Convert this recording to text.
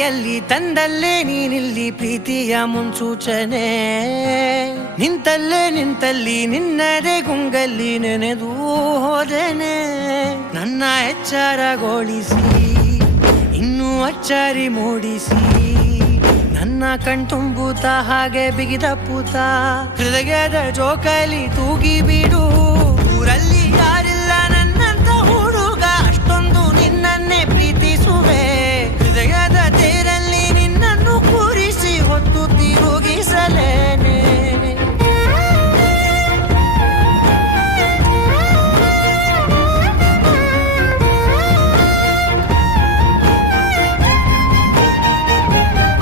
ಕೈಯಲ್ಲಿ ತಂದಲ್ಲೇ ನೀನಿಲ್ಲಿ ಪ್ರೀತಿಯ ಮುನ್ಸೂಚನೆ ನಿಂತಲ್ಲಿ ನಿನ್ನದೇ ಗುಂಗಲ್ಲಿ ನೆನೆದು ಹೋದೆನೆ ನನ್ನ ಎಚ್ಚರಗೊಳಿಸಿ ಇನ್ನೂ ಅಚ್ಚರಿ ಮೂಡಿಸಿ ನನ್ನ ಕಣ್ತುಂಬುತ್ತ ಹಾಗೆ ಬಿಗಿದ ಪೂತ ಹೃದಯದ ಜೋಕಾಲಿ ತೂಗಿ ಬಿಡು